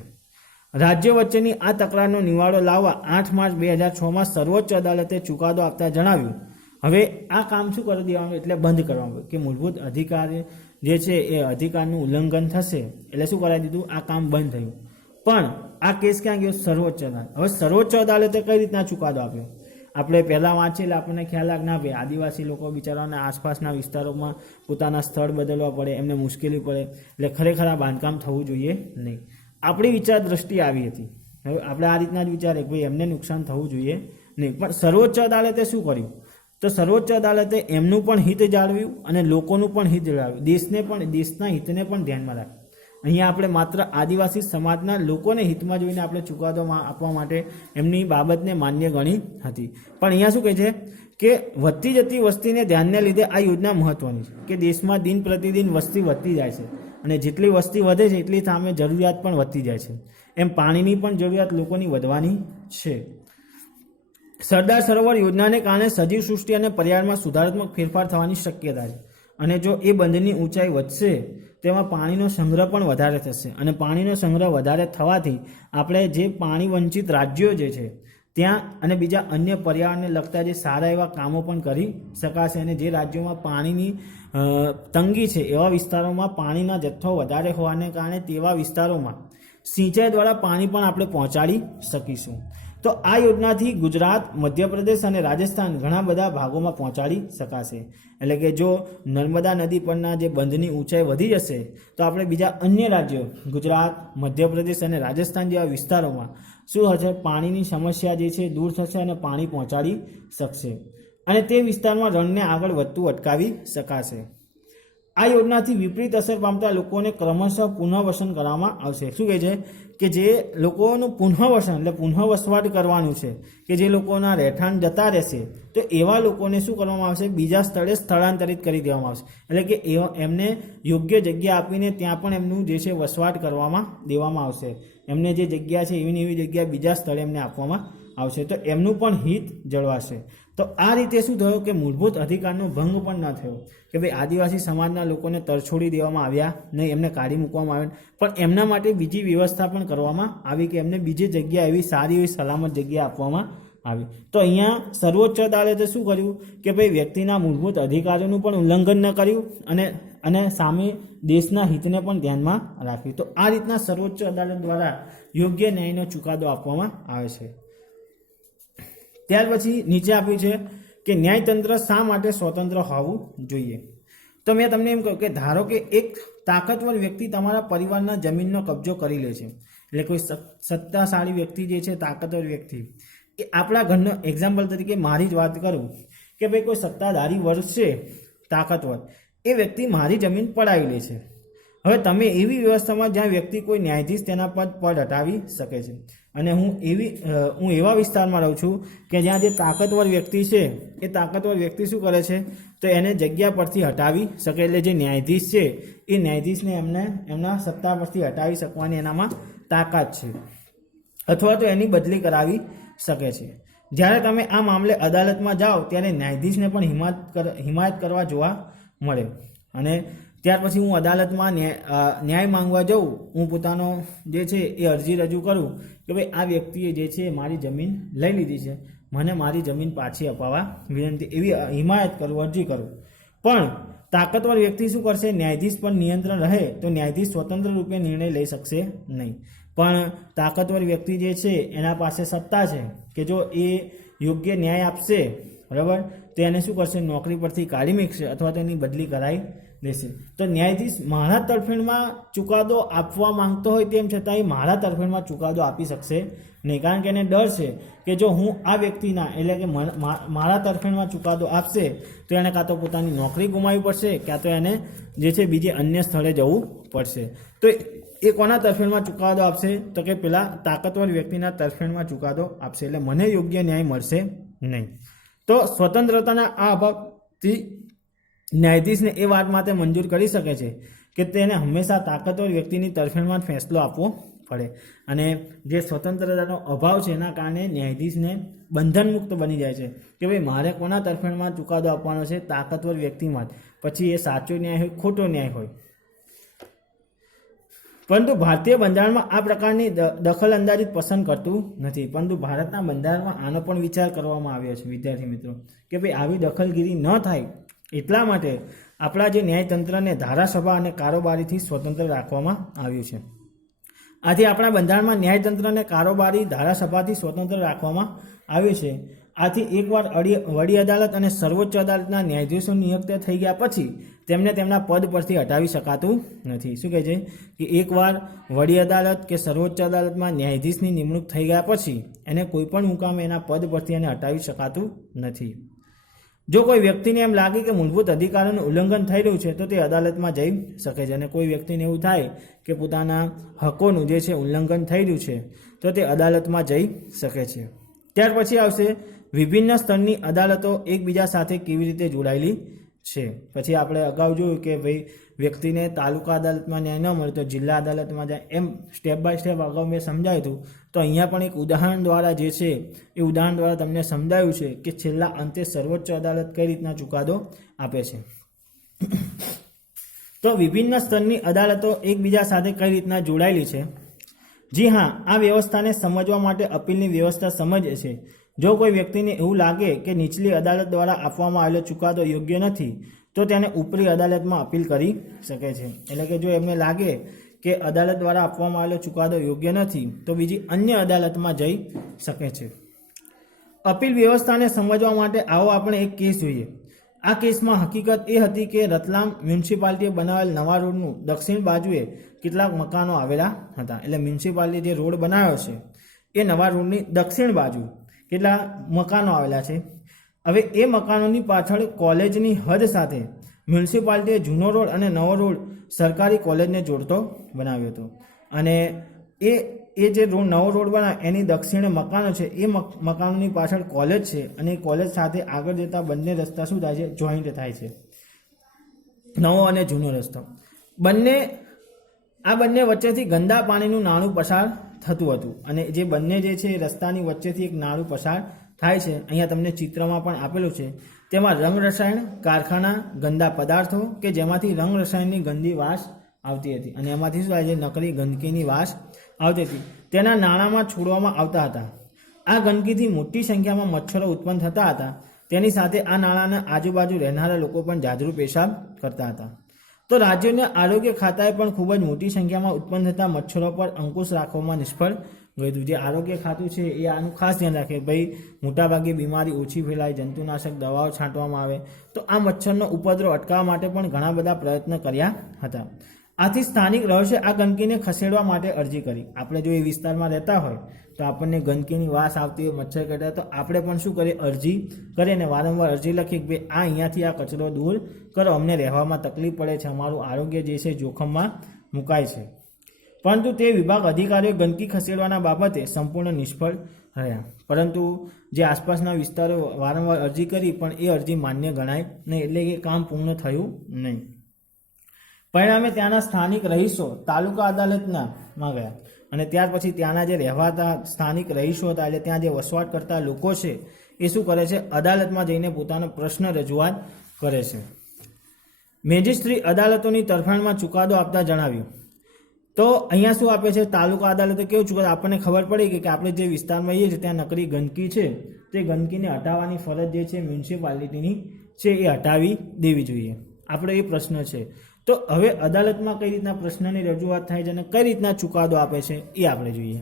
રાજ્યો વચ્ચેની આ તકરારનો નિવાડો લાવવા 8 માર્ચ 2006માં સર્વોચ્ચ અદાલતે ચુકાદો આપતા જણાવ્યું, હવે આ કામ શું કરી દેવાનું? એટલે બંધ કરવાનું, કે મૂળભૂત અધિકાર જે છે એ અધિકારનું ઉલ્લંઘન થશે એટલે શું કરાવી દીધું? આ કામ બંધ થયું. પણ આ કેસ ક્યાં ગયો? સર્વોચ્ચ અદાલત. હવે સર્વોચ્ચ અદાલતે કઈ રીતના ચુકાદો આપ્યો? આપણે પહેલાં વાંચીએ એટલે આપણને ખ્યાલ લાગે ના ભાઈ, આદિવાસી લોકો બિચારાઓના આસપાસના વિસ્તારોમાં પોતાના સ્થળ બદલવા પડે, એમને મુશ્કેલી પડે, એટલે ખરેખર આ બાંધકામ થવું જોઈએ નહીં. આપણી વિચાર દ્રષ્ટિ આવી હતી. હવે આપણે આ રીતના જ વિચારે કે ભાઈ એમને નુકસાન થવું જોઈએ નહીં. પણ સર્વોચ્ચ અદાલતે શું કર્યું? તો સર્વોચ્ચ અદાલતે એમનું પણ હિત જાળવ્યું અને લોકોનું પણ હિત જાળવ્યું, દેશના હિતને પણ ધ્યાનમાં રાખ્યું. અહીંયા આપણે માત્ર આદિવાસી સમાજના લોકોને હિતમાં જોઈને આપણે ચુકાદો આપવા માટે એમની બાબતને માન્ય ગણી હતી. પણ અહીંયા શું કહે છે કે વધતી જતી વસ્તીને ધ્યાનને લીધે આ યોજના મહત્વની છે, કે દેશમાં દિન પ્રતિદિન વસ્તી વધતી જાય છે અને જેટલી વસ્તી વધે છે એટલી સામે જરૂરિયાત પણ વધતી જાય છે. એમ પાણીની પણ જરૂરિયાત લોકોની વધવાની છે. સરદાર સરોવર યોજનાને કારણે સજીવ સૃષ્ટિ અને પર્યાવરણમાં સુધારાત્મક ફેરફાર થવાની શક્યતા છે. અને જો એ બંધની ઊંચાઈ વધશે તેમાં પાણીનો સંગ્રહ પણ વધારે થશે અને પાણીનો સંગ્રહ વધારે થવાથી આપણે જે પાણી વંચિત રાજ્યો જે છે ત્યાં અને બીજા અન્ય પર્યાવરણને લગતા જે સારા એવા કામો પણ કરી શકાશે. અને જે રાજ્યોમાં પાણીની તંગી છે એવા વિસ્તારોમાં પાણીના જથ્થો વધારે હોવાને કારણે તેવા વિસ્તારોમાં સિંચાઈ દ્વારા પાણી પણ આપણે પહોંચાડી શકીશું. તો આ યોજનાથી ગુજરાત, મધ્યપ્રદેશ અને રાજસ્થાન ઘણા બધા ભાગોમાં પહોંચાડી શકાશે. એટલે કે જો નર્મદા નદી પરના જે બંધની ઊંચાઈ વધી જશે તો આપણે બીજા અન્ય રાજ્યો ગુજરાત, મધ્યપ્રદેશ અને રાજસ્થાન જેવા વિસ્તારોમાં શું હશે, પાણીની સમસ્યા જે છે દૂર થશે અને પાણી પહોંચાડી શકશે અને તે વિસ્તારમાં રણને આગળ વધતું અટકાવી શકાશે. આ યોજનાથી વિપરીત અસર પામતા લોકોને ક્રમશઃ પુનઃવસન કરવામાં આવશે. શું કહે છે કે જે લોકોનું પુનઃવસન એટલે પુનઃવસવાટ કરવાનું છે, કે જે લોકોના રહેઠાણ જતા રહેશે તો એવા લોકોને શું કરવામાં આવશે, બીજા સ્થળે સ્થળાંતરિત કરી દેવામાં આવશે. એટલે કે એમને યોગ્ય જગ્યા આપીને ત્યાં પણ એમનું જે છે વસવાટ કરવામાં દેવામાં આવશે. એમને જે જગ્યા છે એવી એવી જગ્યા બીજા સ્થળે એમને આપવામાં આવશે, તો એમનું પણ હિત જળવાશે. તો આ રીતે શું થયું કે મૂળભૂત અધિકારનો ભંગ પણ ન થયો, કે ભાઈ આદિવાસી સમાજના લોકોને તરછોડી દેવામાં આવ્યા નહીં, એમને કાઢી મૂકવામાં આવ્યા, પણ એમના માટે બીજી વ્યવસ્થા પણ કરવામાં આવી કે એમને બીજી જગ્યા એવી સારી એવી સલામત જગ્યા આપવામાં આવી. તો અહીંયા સર્વોચ્ચ અદાલતે શું કર્યું કે ભાઈ વ્યક્તિના મૂળભૂત અધિકારોનું પણ ઉલ્લંઘન ન કર્યું અને સામે દેશના હિતને પણ ધ્યાનમાં રાખ્યું. તો આ રીતના સર્વોચ્ચ અદાલત દ્વારા યોગ્ય ન્યાયનો ચુકાદો આપવામાં આવે છે. ત્યાર પછી નીચે આપ્યું છે કે ન્યાયતંત્ર શા માટે સ્વતંત્ર હોવું જોઈએ. તો મેં તમને એમ કહ્યું કે ધારો કે એક તાકતવર વ્યક્તિ તમારા પરિવારના જમીનનો કબજો કરી લે છે, એટલે કોઈ સત્તાશાળી વ્યક્તિ જે છે, તાકતવર વ્યક્તિ, એ આપણા ઘરનો એક્ઝામ્પલ તરીકે મારી જ વાત કરું કે ભાઈ કોઈ સત્તાધારી વર્ગ છે તાકતવર, એ વ્યક્તિ મારી જમીન પડાવી લે છે. હવે તમે એવી વ્યવસ્થામાં જ્યાં વ્યક્તિ કોઈ ન્યાયાધીશ તેના પદ હટાવી શકે છે, અને હું એવા વિસ્તારમાં રહું છું કે જ્યાં જે તાકતવર વ્યક્તિ છે એ તાકતવર વ્યક્તિ શું કરે છે તો એને જગ્યા પરથી હટાવી શકે. એટલે જે ન્યાયાધીશ છે એ ન્યાયાધીશને એમના સત્તા પરથી હટાવી શકવાની એનામાં તાકાત છે, અથવા તો એની બદલી કરાવી શકે છે. જ્યારે તમે આ મામલે અદાલતમાં જાઓ ત્યારે ન્યાયાધીશને પણ હિમાયત કરવા જોવા મળે. અને ત્યાર પછી હું અદાલતમાં ન્યાય માંગવા જાઉં, હું પોતાનો જે છે એ અરજી રજૂ કરું કે ભાઈ આ વ્યક્તિએ જે છે મારી જમીન લઈ લીધી છે, મને મારી જમીન પાછી અપાવવા વિનંતી, એવી હિમાયત કરું, અરજી કરું. પણ તાકતવર વ્યક્તિ શું કરશે, ન્યાયાધીશ પર નિયંત્રણ રહે તો ન્યાયાધીશ સ્વતંત્ર રૂપે નિર્ણય લઈ શકશે નહીં. પણ તાકતવર વ્યક્તિ જે છે એના પાસે સત્તા છે કે જો એ યોગ્ય ન્યાય આપશે, બરાબર, તો એને શું કરશે, નોકરી પરથી કાઢી મૂકશે અથવા તો એની બદલી કરાવી દેશે. તો ન્યાયાધીશ મારા તરફેણમાં ચુકાદો આપવા માંગતો હોય તેમ છતાં એ મારા તરફેણમાં ચુકાદો આપી શકશે નહીં, કારણ કે એને ડર છે કે જો હું આ વ્યક્તિના એટલે કે મારા તરફેણમાં ચુકાદો આપશે તો એને કાં તો પોતાની નોકરી ગુમાવવી પડશે, કાં તો એને જે છે બીજે અન્ય સ્થળે જવું પડશે. તો એ કોના તરફેણમાં ચુકાદો આપશે તો કે પેલા તાકતવર વ્યક્તિના તરફેણમાં ચુકાદો આપશે, એટલે મને યોગ્ય ન્યાય મળશે નહીં. તો સ્વતંત્રતાના આ અભાવથી ન્યાયાધીશને એ વાત માટે મંજૂર કરી શકે છે કે તેને હંમેશા તાકતવર વ્યક્તિની તરફેણમાં ફેંસલો આપવો પડે. અને જે સ્વતંત્રતાનો અભાવ છે એના કારણે ન્યાયાધીશને બંધનમુક્ત બની જાય છે કે ભાઈ મારે કોના તરફેણમાં ચુકાદો આપવાનો છે, તાકતવર વ્યક્તિમાં જ, પછી એ સાચો ન્યાય હોય ખોટો ન્યાય હોય. પરંતુ ભારતીય બંધારણમાં આ પ્રકારની દખલ અંદાજિત પસંદ કરતું નથી. પરંતુ ભારતના બંધારણમાં આનો પણ વિચાર કરવામાં આવ્યો છે વિદ્યાર્થી મિત્રો, કે ભાઈ આવી દખલગીરી ન થાય એટલા માટે આપણા જે ન્યાયતંત્રને ધારાસભા અને કારોબારીથી સ્વતંત્ર રાખવામાં આવ્યું છે. આથી આપણા બંધારણમાં ન્યાયતંત્રને કારોબારી ધારાસભાથી સ્વતંત્ર રાખવામાં આવ્યું છે. આથી એકવાર વડી અદાલત અને સર્વોચ્ચ અદાલતના ન્યાયાધીશો નિયુક્ત થઈ ગયા પછી તેમને તેમના પદ પરથી હટાવી શકાતું નથી. શું કહે છે કે એકવાર વડી અદાલત કે સર્વોચ્ચ અદાલતમાં ન્યાયાધીશની નિમણૂક થઈ ગયા પછી એને કોઈ પણ મુકામે એના પદ પરથી એને હટાવી શકાતું નથી. જો કોઈ વ્યક્તિને એમ લાગે કે મૂળભૂત અધિકારોનું ઉલ્લંઘન થઈ રહ્યું છે તો તે અદાલતમાં જઈ શકે છે. અને કોઈ વ્યક્તિને એવું થાય કે પોતાના હકોનું જે છે ઉલ્લંઘન થઈ રહ્યું છે તો તે અદાલતમાં જઈ શકે છે. ત્યાર પછી આવશે વિભિન્ન સ્તરની અદાલતો એકબીજા સાથે કેવી રીતે જોડાયેલી છે. પછી આપણે અગાઉ જોયું કે ભાઈ વ્યક્તિને તાલુકા અદાલતમાં ન્યાય ન મળે તો જિલ્લા અદાલતમાં જાય, એમ સ્ટેપ બાય સ્ટેપ અગાઉ મેં સમજાવ્યું હતું. તો અહીંયા પણ એક ઉદાહરણ દ્વારા જે છે એ ઉદાહરણ દ્વારા તમને સમજાયું છે કે છેલ્લા અંતે સર્વોચ્ચ અદાલત કઈ રીતના ચુકાદો આપે છે. તો વિભિન્ન સ્તરની અદાલતો એકબીજા સાથે કઈ રીતના જોડાયેલી છે જી હા, આ વ્યવસ્થાને સમજવા માટે અપીલની વ્યવસ્થા સમજે છે. જો કોઈ વ્યક્તિને એવું લાગે કે નીચલી અદાલત દ્વારા આપવામાં આવેલો ચુકાદો યોગ્ય નથી, તો તેને ઉપરી અદાલતમાં અપીલ કરી શકે છે. એટલે કે જો એમને લાગે કે અદાલત દ્વારા આપવામાં આવેલો ચુકાદો યોગ્ય નથી, તો બીજી અન્ય અદાલતમાં જઈ શકે છે. અપીલ વ્યવસ્થાને સમજવા માટે આવો આપણે એક કેસ જોઈએ. આ કેસમાં હકીકત એ હતી કે રતલામ મ્યુનિસિપાલિટીએ બનાવેલ નવા રોડનું દક્ષિણ બાજુએ કેટલાક મકાનો આવેલા હતા. એટલે મ્યુનિસિપાલિટી જે રોડ બનાવ્યો છે એ નવા રોડની દક્ષિણ બાજુ કેટલા મકાનો આવેલા છે. હવે એ મકાનોની પાછળ કોલેજની હદ સાથે મ્યુનિસિપાલિટીએ જૂનો રોડ અને નવો રોડ સરકારી કોલેજને જોડતો બનાવ્યો હતો. અને એ જે નવો રોડ બનાવ્યો એની દક્ષિણે મકાનો છે, એ મકાનોની પાછળ કોલેજ છે અને એ કોલેજ સાથે આગળ જતા બંને રસ્તા શું થાય છે? જોઈન્ટ થાય છે, નવો અને જૂનો રસ્તો. આ બંને વચ્ચેથી ગંદા પાણીનું નાળું પસાર થતું હતું. અને જે બંને જે છે એ રસ્તાની વચ્ચેથી એક નાળું પસાર થાય છે. અહીંયા તમને ચિત્રમાં પણ આપેલું છે. તેમાં રંગ રસાયણ કારખાના, ગંદા પદાર્થો કે જેમાંથી રંગ રસાયણની ગંદી વાસ આવતી હતી અને એમાંથી શું થાય છે? નકલી ગંદકીની વાસ આવતી હતી. તેના નાણામાં છોડવામાં આવતા હતા. આ ગંદકીથી મોટી સંખ્યામાં મચ્છરો ઉત્પન્ન થતા હતા. તેની સાથે આ નાળાના આજુબાજુ રહેનારા લોકો પણ જાજરૂ પેશાબ કરતા હતા. તો રાજ્યના આરોગ્ય ખાતાએ પણ ખૂબ જ મોટી સંખ્યામાં ઉત્પન્ન થતા મચ્છરો પર અંકુશ રાખવામાં નિષ્ફળ ગયું. જે આરોગ્ય ખાતું છે એ આનું ખાસ ધ્યાન રાખે, ભાઈ મોટાભાગે બીમારી ઓછી ફેલાય, જંતુનાશક દવાઓ છાંટવામાં આવે. તો આ મચ્છરનો ઉપદ્રવ અટકાવવા માટે પણ ઘણા બધા પ્રયત્ન કર્યા હતા. આથી સ્થાનિક રહોશે આ ગંદકીને ખસેડવા માટે અરજી કરી. આપણે જો એ વિસ્તારમાં રહેતા હોય તો આપણને ગંદકીની વાસ આવતી હોય, મચ્છર કરતા, તો આપણે પણ શું કરીએ? અરજી કરીએ અને વારંવાર અરજી લખીએ કે ભાઈ અહીંયાથી આ કચરો દૂર કરો, અમને રહેવામાં તકલીફ પડે છે, અમારું આરોગ્ય જે છે જોખમમાં મુકાય છે. પરંતુ તે વિભાગ અધિકારીઓ ગંદકી ખસેડવાના બાબતે સંપૂર્ણ નિષ્ફળ રહ્યા. પરંતુ જે આસપાસના વિસ્તારો વારંવાર અરજી કરી પણ એ અરજી માન્ય ગણાય નહીં, એટલે કે કામ પૂર્ણ થયું નહીં. પરિણામે ત્યાંના સ્થાનિક રહીશો તાલુકા અદાલતમાં ગયા અને ત્યાર પછી ત્યાંના જે રહેવાતા સ્થાનિક રહીશો હતા, એટલે ત્યાં જે વસવાટ કરતા લોકો છે એ શું કરે છે? અદાલતમાં જઈને પોતાનો પ્રશ્ન રજૂઆત કરે છે. મેજિસ્ટ્રી અદાલતોની તરફેણમાં ચુકાદો આપતા જણાવ્યું. તો અહીંયા શું આપે છે? તાલુકા અદાલતે કેવું ચુકાદો? આપણને ખબર પડી કે આપણે જે વિસ્તારમાં રહીએ છીએ ત્યાં નકરી ગંદકી છે, તે ગંદકીને હટાવવાની ફરજ જે છે મ્યુનિસિપાલિટીની છે એ હટાવી દેવી જોઈએ. આપણો એ પ્રશ્ન છે. તો હવે અદાલતમાં કઈ રીતના પ્રશ્નની રજૂઆત થાય છે અને કઈ રીતના ચુકાદો આપે છે એ આપણે જોઈએ.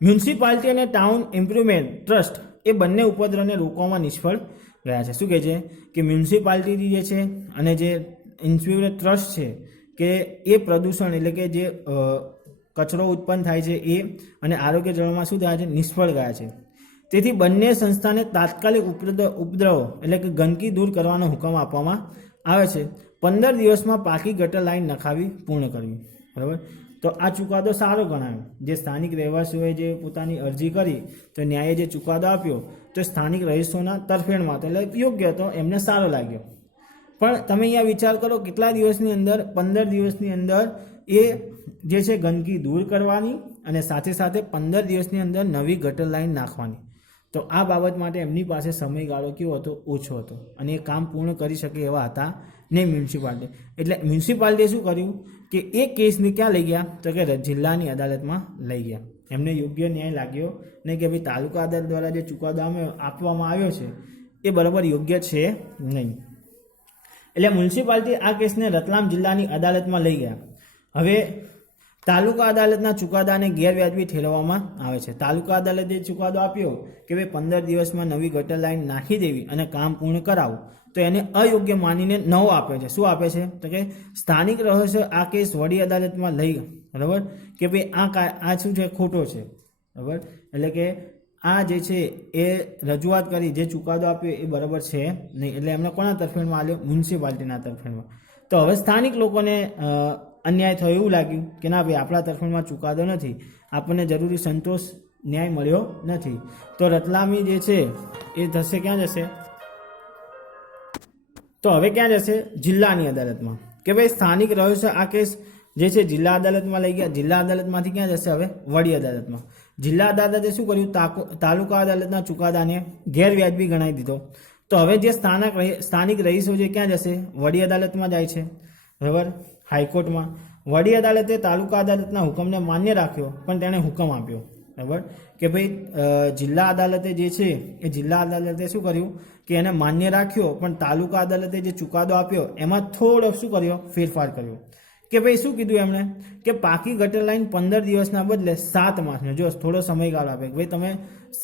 મ્યુનિસિપાલિટી અને ટાઉન ઇમ્પ્રુવમેન્ટ ટ્રસ્ટ એ બંને ઉપદ્રવને રોકવામાં નિષ્ફળ ગયા છે. શું કહે છે કે મ્યુનિસિપાલિટી જે છે અને જે ઇમ્પ્રુવમેન્ટ ટ્રસ્ટ છે કે એ પ્રદૂષણ એટલે કે જે કચરો ઉત્પન્ન થાય છે એ અને આરોગ્ય જળમાં શું થાય છે? નિષ્ફળ ગયા છે. તેથી બંને સંસ્થાને તાત્કાલિક ઉપદ્રવો એટલે કે ગંદકી દૂર કરવાનો હુકમ આપવામાં આવે છે. 15 દિવસમાં પાકી ગટર લાઈન નખાવી પૂર્ણ કરવી. બરાબર. તો આ ચુકાદો સારો ગણાયો. જે સ્થાનિક રહેવાસીઓએ જે પોતાની અરજી કરી તો ન્યાયે જે ચુકાદો આપ્યો તો સ્થાનિક રહીશોના તરફેણમાં હતો, એટલે યોગ્ય હતો, એમને સારો લાગ્યો. પણ તમે અહીંયા વિચાર કરો, કેટલા દિવસની અંદર? 15 દિવસની અંદર એ જે છે ગંદકી દૂર કરવાની અને સાથે સાથે 15 દિવસની અંદર નવી ગટર લાઈન નાખવાની. તો આ બાબત માટે એમની પાસે સમયગાળો કેવો હતો? ઓછો હતો અને એ કામ પૂર્ણ કરી શકે એવા હતા નહીં મ્યુનિસિપાલિટી. એટલે મ્યુનિસિપાલિટીએ શું કર્યું કે એ કેસને ક્યાં લઈ ગયા? તો કે જિલ્લાની અદાલતમાં લઈ ગયા. એમને યોગ્ય ન્યાય લાગ્યો નહીં કે ભાઈ તાલુકા અદાલત દ્વારા જે ચુકાદો આપવામાં આવ્યો છે એ બરાબર યોગ્ય છે નહીં. એટલે મ્યુનિસિપાલિટી આ કેસને રતલામ જિલ્લાની અદાલતમાં લઈ ગયા. હવે તાલુકા અદાલતના ચુકાદાને ગેરવ્યાજબી ઠેરવવામાં આવે છે. તાલુકા અદાલતે ચુકાદો આપ્યો કે ભાઈ 15 દિવસમાં નવી ગટર લાઈન નાખી દેવી અને કામ પૂર્ણ કરાવવું, તો એને અયોગ્ય માનીને નવો આપે છે. શું આપે છે? તો કે સ્થાનિક રહસ્ય આ કેસ વડી અદાલતમાં લઈ ગયા. બરાબર. કે ભાઈ આ શું છે? ખોટો છે. બરાબર. એટલે કે આ જે છે એ રજૂઆત કરી, જે ચુકાદો આપ્યો એ બરાબર છે નહીં. એટલે એમને કોના તરફેણમાં આવ્યો? મ્યુનિસિપાલિટીના તરફેણમાં. તો હવે સ્થાનિક લોકોને અન્યાય થયો, એવું લાગ્યું કે ના ભાઈ આપણા તરફેણમાં ચુકાદો નથી, આપણને જરૂરી સંતોષ ન્યાય મળ્યો નથી. તો રતલામી જે છે એ થશે ક્યાં જશે? તો હવે ક્યાં જશે? જિલ્લાની અદાલતમાં. કે ભાઈ સ્થાનિક રહસ્ય આ કેસ જે છે જિલ્લા અદાલતમાં લઈ ગયા. જિલ્લા અદાલતમાંથી ક્યાં જશે? હવે વડી અદાલતમાં. જિલ્લા અદાલતે શું કર્યું? તાલુકા અદાલતના ચુકાદાને ગેરવ્યાજબી ગણાવી દીધો. તો હવે જે સ્થાનિક રહીશો છે ક્યાં જશે? વડી અદાલતમાં જાય છે. બરાબર. હાઈકોર્ટમાં. વડી અદાલતે તાલુકા અદાલતના હુકમને માન્ય રાખ્યો, પણ તેણે હુકમ આપ્યો, બરાબર, કે ભાઈ જિલ્લા અદાલતે જે છે એ જિલ્લા અદાલતે શું કર્યું કે એને માન્ય રાખ્યો, પણ તાલુકા અદાલતે જે ચુકાદો આપ્યો એમાં થોડો શું કર્યો, ફેરફાર કર્યો. કે ભાઈ શું કીધું એમણે કે પાકી ગટર લાઈન 15 દિવસના બદલે 7 માસનો, જો થોડો સમયગાળો આપે, ભાઈ તમે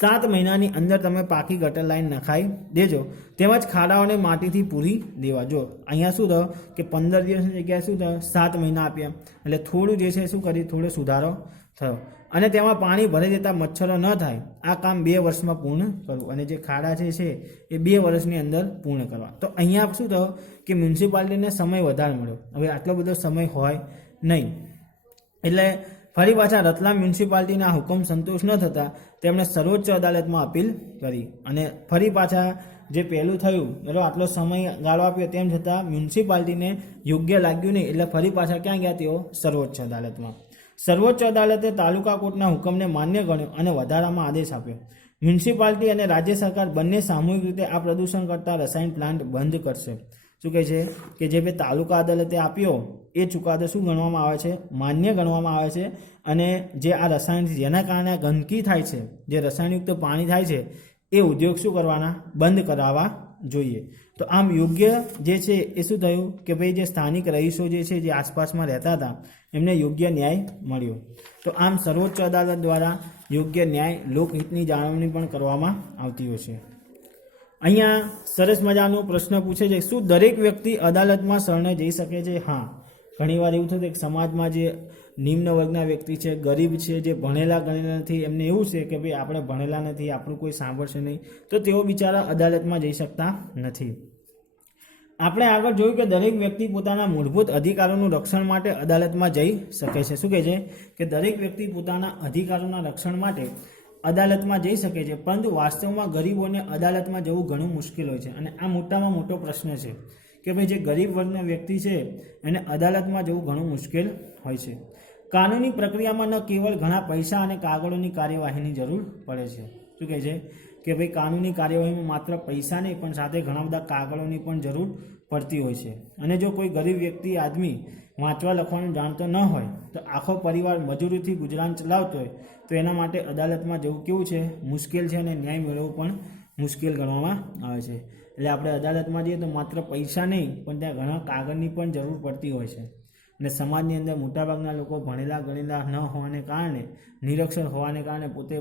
7 મહિનાની અંદર તમે પાકી ગટર લાઈન નખાઈ દેજો, તેમજ ખાડાઓને માટીથી પૂરી દેવા. જો અહીંયા શું થયો કે 15 દિવસની જગ્યાએ શું થયો 7 મહિના આપ્યા, એટલે થોડું જે છે શું કર્યું, થોડો સુધારો થયો. અને તેમાં પાણી ભરાઈ જતા મચ્છરો ન થાય, આ કામ 2 વર્ષમાં પૂર્ણ કરવું, અને જે ખાડા છે એ 2 વર્ષની અંદર પૂર્ણ કરવા. તો અહીંયા શું થયું કે મ્યુનિસિપાલિટીને સમય વધારે મળ્યો. હવે આટલો બધો સમય હોય નહીં, એટલે ફરી પાછા રતલામ મ્યુનિસિપાલિટીના હુકમ સંતોષ ન થતાં તેમણે સર્વોચ્ચ અદાલતમાં અપીલ કરી, અને ફરી પાછા જે પહેલું થયું બરાબર, આટલો સમય ગાળો આપ્યો તેમ છતાં મ્યુનિસિપાલિટીને યોગ્ય લાગ્યું નહીં, એટલે ફરી પાછા ક્યાં ગયા તેઓ, સર્વોચ્ચ અદાલતમાં. સર્વોચ્ચ અદાલતે તાલુકા કોર્ટના હુકમને માન્ય ગણ્યો અને વધારામાં આદેશ આપ્યો. મ્યુનિસિપાલિટી અને રાજ્ય સરકાર બંને સામૂહિક રીતે આ પ્રદૂષણ કરતા રસાયણ પ્લાન્ટ બંધ કરશે. શું કહે છે કે જે ભાઈ તાલુકા અદાલતે આપ્યો એ ચુકાદો શું ગણવામાં આવે છે, માન્ય ગણવામાં આવે છે. અને જે આ રસાયણ જેના કારણે ગંદકી થાય છે, જે રસાયણયુક્ત પાણી થાય છે, એ ઉદ્યોગ શું કરવાના, બંધ કરાવવા જોઈએ. તો આમ યોગ્ય જે છે એ શું થયું કે ભાઈ જે સ્થાનિક રહીશો જે છે, જે આસપાસમાં રહેતા હતા, એમને યોગ્ય ન્યાય મળ્યો. તો આમ સર્વોચ્ચ અદાલત દ્વારા યોગ્ય ન્યાય લોકહિતની જાળવણી પણ કરવામાં આવતી હોય છે. અહીંયા સરસ મજાનો પ્રશ્ન પૂછે છે, શું દરેક વ્યક્તિ અદાલતમાં શરણે જઈ શકે છે? હા, ઘણીવાર એવું થતું કે સમાજમાં જે નિમ્ન વર્ગના વ્યક્તિ છે, ગરીબ છે, જે ભણેલા ગણેલા નથી, એમને એવું છે કે ભાઈ આપણે ભણેલા નથી, આપણું કોઈ સાંભળશે નહીં, તો તેઓ બિચારા અદાલતમાં જઈ શકતા નથી. આપણે આગળ જોયું કે દરેક વ્યક્તિ પોતાના મૂળભૂત અધિકારોનું રક્ષણ માટે અદાલતમાં જઈ શકે છે. શું કહે છે કે દરેક વ્યક્તિ પોતાના અધિકારોના રક્ષણ માટે અદાલતમાં જઈ શકે છે, પરંતુ વાસ્તવમાં ગરીબોને અદાલતમાં જવું ઘણું મુશ્કેલ હોય છે. અને આ મોટામાં મોટો પ્રશ્ન છે કે ભાઈ જે ગરીબ વર્ગનો વ્યક્તિ છે એને અદાલતમાં જવું ઘણું મુશ્કેલ હોય છે. કાનૂની પ્રક્રિયામાં ન કેવળ ઘણા પૈસા અને કાગળોની કાર્યવાહીની જરૂર પડે છે. શું કહે છે કે ભાઈ કાનૂની કાર્યવાહીમાં માત્ર પૈસા નહીં, પણ સાથે ઘણા બધા કાગળોની પણ જરૂર પડતી હોય છે. અને જો કોઈ ગરીબ વ્યક્તિ આદમી વાંચવા લખવાનું જાણતો ન હોય, તો આખો પરિવાર મજૂરીથી ગુજરાન ચલાવતો હોય, તો એના માટે અદાલતમાં જવું કેવું છે, મુશ્કેલ છે, અને ન્યાય મેળવવું પણ મુશ્કેલ ગણવામાં આવે છે. એટલે આપણે અદાલતમાં જઈએ તો માત્ર પૈસા નહીં, પણ ત્યાં ઘણા કાગળની પણ જરૂર પડતી હોય છે. અને સમાજની અંદર મોટાભાગના લોકો ભણેલા ગણેલા ન હોવાને કારણે, નિરક્ષર હોવાને કારણે પોતે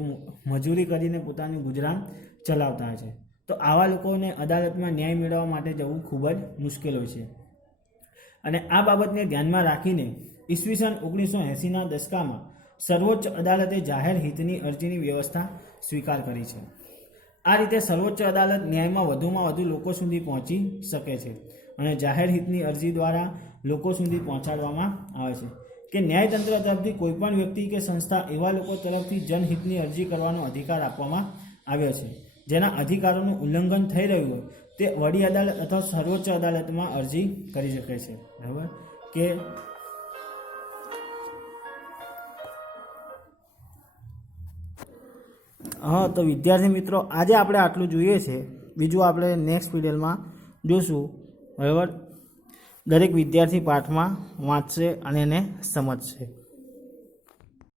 મજૂરી કરીને પોતાનું ગુજરાન ચલાવતા હોય છે. તો આવા લોકોને અદાલતમાં ન્યાય મેળવવા માટે જવું ખૂબ જ મુશ્કેલ હોય છે. અને આ બાબતને ધ્યાનમાં રાખીને ઈસવીસન 1980ના દશકામાં સર્વોચ્ચ અદાલતે જાહેર હિતની અરજીની વ્યવસ્થા સ્વીકાર કરી છે. આ રીતે સર્વોચ્ચ અદાલત ન્યાયમાં વધુમાં વધુ લોકો સુધી પહોંચી શકે છે, અને જાહેર હિતની અરજી દ્વારા લોકો સુધી પહોંચાડવામાં આવે છે કે ન્યાયતંત્ર તરફથી કોઈપણ વ્યક્તિ કે સંસ્થા એવા લોકો તરફથી જનહિતની અરજી કરવાનો અધિકાર આપવામાં આવ્યો છે જેના અધિકારોનું ઉલ્લંઘન થઈ રહ્યું હોય, તે વડી અદાલત અથવા સર્વોચ્ચ અદાલતમાં અરજી કરી શકે છે. બરાબર કે હા, તો વિદ્યાર્થી મિત્રો, આજે આપણે આટલું જોઈએ છે. બીજું આપણે નેક્સ્ટ પીરિયડમાં જોઈશું. બરાબર, દરેક વિદ્યાર્થી પાઠમાં વાંચશે અને એને સમજશે.